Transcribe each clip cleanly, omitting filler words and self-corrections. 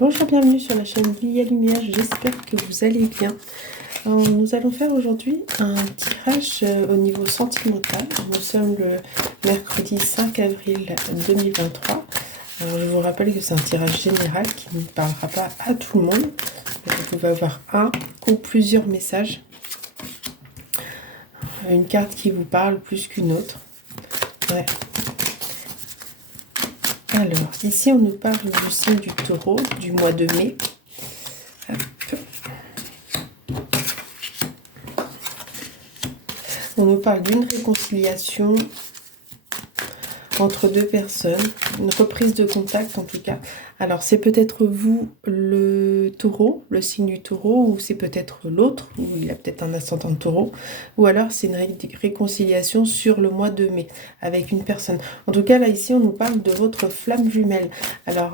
Bonjour, bienvenue sur la chaîne Via Lumière, j'espère que vous allez bien. Alors, nous allons faire aujourd'hui un tirage au niveau sentimental. Nous sommes le mercredi 5 avril 2023. Alors, je vous rappelle que c'est un tirage général qui ne parlera pas à tout le monde. Vous pouvez avoir un ou plusieurs messages. Une carte qui vous parle plus qu'une autre. Ouais. Alors, ici on nous parle du signe du taureau du mois de mai. Hop. On nous parle d'une réconciliation entre deux personnes, une reprise de contact en tout cas. Alors c'est peut-être vous le taureau, le signe du taureau, ou c'est peut-être l'autre, ou il a peut-être un ascendant de taureau, ou alors c'est une réconciliation sur le mois de mai avec une personne. En tout cas là ici on nous parle de votre flamme jumelle. Alors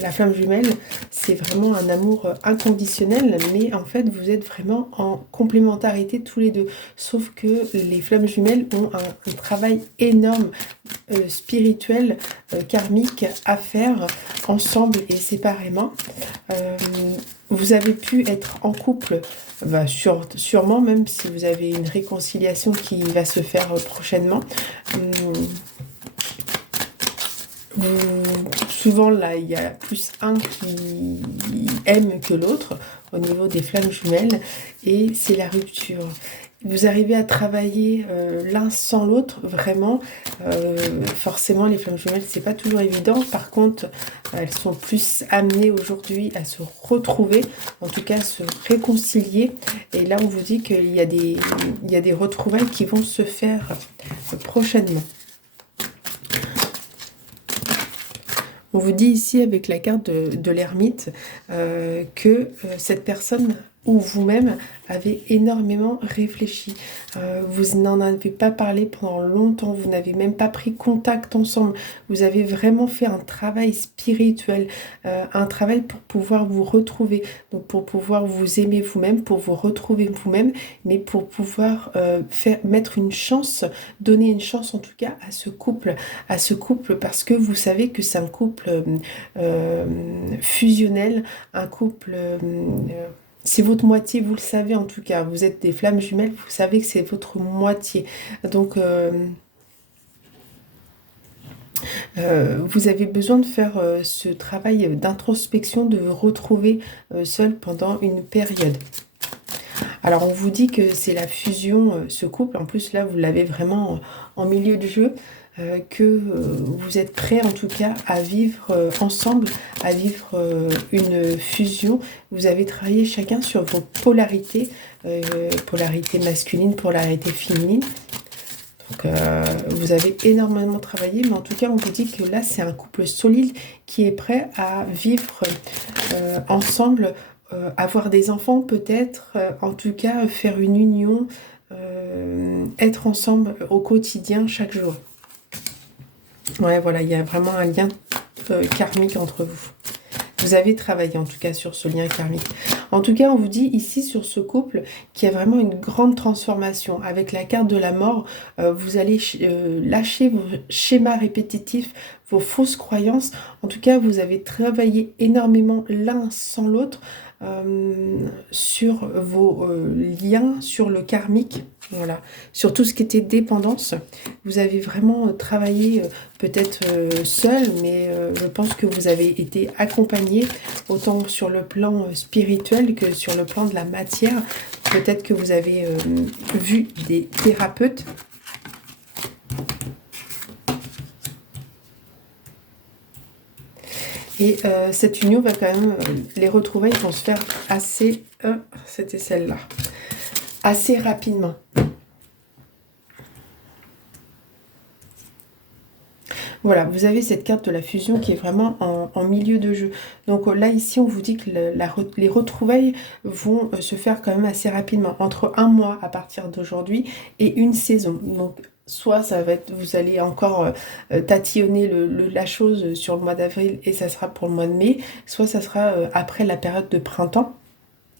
la flamme jumelle c'est vraiment un amour inconditionnel, mais en fait vous êtes vraiment en complémentarité tous les deux. Sauf que les flammes jumelles ont un travail énorme spirituel, karmique à faire ensemble et séparément. Vous avez pu être en couple, sûrement, même si vous avez une réconciliation qui va se faire prochainement. Souvent là, il y a plus un qui aime que l'autre au niveau des flammes jumelles et c'est la rupture. Vous arrivez à travailler l'un sans l'autre, vraiment. Forcément, les flammes jumelles, c'est pas toujours évident. Par contre, elles sont plus amenées aujourd'hui à se retrouver, en tout cas à se réconcilier. Et là, on vous dit qu'il y a des retrouvailles qui vont se faire prochainement. On vous dit ici avec la carte de l'ermite que cette personne ou vous-même avez énormément réfléchi. Vous n'en avez pas parlé pendant longtemps, vous n'avez même pas pris contact ensemble. Vous avez vraiment fait un travail spirituel, un travail pour pouvoir vous retrouver, donc pour pouvoir vous aimer vous-même, pour vous retrouver vous-même, mais pour pouvoir mettre une chance, donner une chance en tout cas à ce couple parce que vous savez que c'est un couple fusionnel, un couple c'est votre moitié, vous le savez en tout cas. Vous êtes des flammes jumelles, vous savez que c'est votre moitié. Donc, vous avez besoin de faire ce travail d'introspection, de vous retrouver seul pendant une période. Alors, on vous dit que c'est la fusion, ce couple. En plus, là, vous l'avez vraiment en milieu de jeu. Que vous êtes prêts en tout cas à vivre ensemble, à vivre une fusion. Vous avez travaillé chacun sur vos polarités, polarité masculine, polarité féminine. Donc vous avez énormément travaillé, mais en tout cas on vous dit que là c'est un couple solide qui est prêt à vivre ensemble, avoir des enfants peut-être, en tout cas faire une union, être ensemble au quotidien chaque jour. Ouais, voilà, il y a vraiment un lien karmique entre vous. Vous avez travaillé en tout cas sur ce lien karmique. En tout cas, on vous dit ici sur ce couple qu'il y a vraiment une grande transformation. Avec la carte de la mort, vous allez lâcher vos schémas répétitifs, vos fausses croyances. En tout cas, vous avez travaillé énormément l'un sans l'autre sur vos liens, sur le karmique, voilà, sur tout ce qui était dépendance. Vous avez vraiment travaillé peut-être seul, mais je pense que vous avez été accompagné autant sur le plan spirituel que sur le plan de la matière. Peut-être que vous avez vu des thérapeutes. Et cette union va quand même, les retrouvailles vont se faire assez, c'était celle-là, assez rapidement. Voilà, vous avez cette carte de la fusion qui est vraiment en milieu de jeu. Donc là, ici, on vous dit que les retrouvailles vont se faire quand même assez rapidement, entre un mois à partir d'aujourd'hui et une saison. Donc, soit ça va être, vous allez encore tatillonner la chose sur le mois d'avril et ça sera pour le mois de mai, soit ça sera après la période de printemps.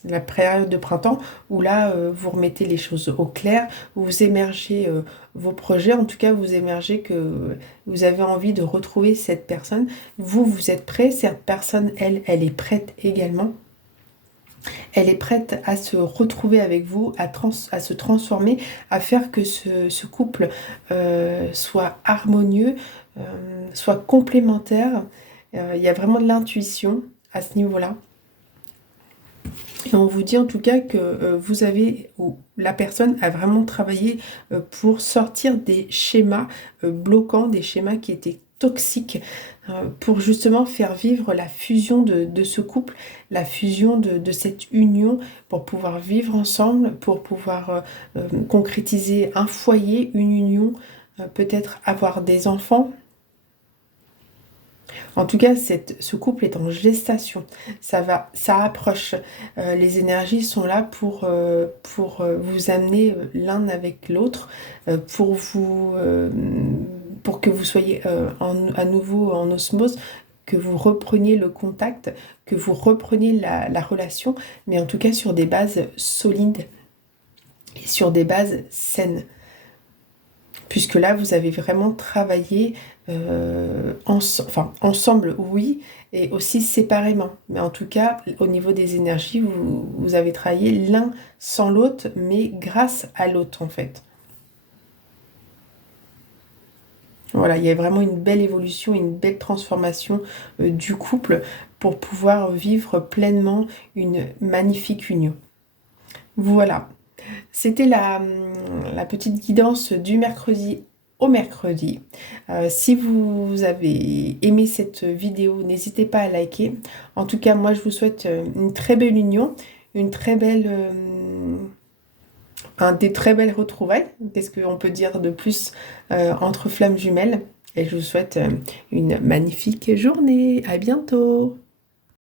la période de printemps, où là, vous remettez les choses au clair, vous émergez vos projets, en tout cas, vous émergez que vous avez envie de retrouver cette personne. Vous, vous êtes prêt, cette personne, elle est prête également. Elle est prête à se retrouver avec vous, à se transformer, à faire que ce couple soit harmonieux, soit complémentaire. Il y a vraiment de l'intuition à ce niveau-là. Et on vous dit en tout cas que vous avez, ou la personne a vraiment travaillé pour sortir des schémas bloquants, des schémas qui étaient toxiques, pour justement faire vivre la fusion de ce couple, la fusion de cette union, pour pouvoir vivre ensemble, pour pouvoir concrétiser un foyer, une union, peut-être avoir des enfants. En tout cas, ce couple est en gestation. Ça approche. Les énergies sont là pour vous amener l'un avec l'autre, pour que vous soyez à nouveau en osmose, que vous repreniez le contact, que vous repreniez la relation, mais en tout cas sur des bases solides et sur des bases saines. Puisque là, vous avez vraiment travaillé ensemble, oui, et aussi séparément. Mais en tout cas, au niveau des énergies, vous avez travaillé l'un sans l'autre, mais grâce à l'autre, en fait. Voilà, il y a vraiment une belle évolution, une belle transformation du couple pour pouvoir vivre pleinement une magnifique union. Voilà. C'était la petite guidance du mercredi au mercredi. Si vous avez aimé cette vidéo, n'hésitez pas à liker. En tout cas, moi, je vous souhaite une très belle union, une très belle, des très belles retrouvailles. Qu'est-ce qu'on peut dire de plus entre flammes jumelles? Et je vous souhaite une magnifique journée. À bientôt!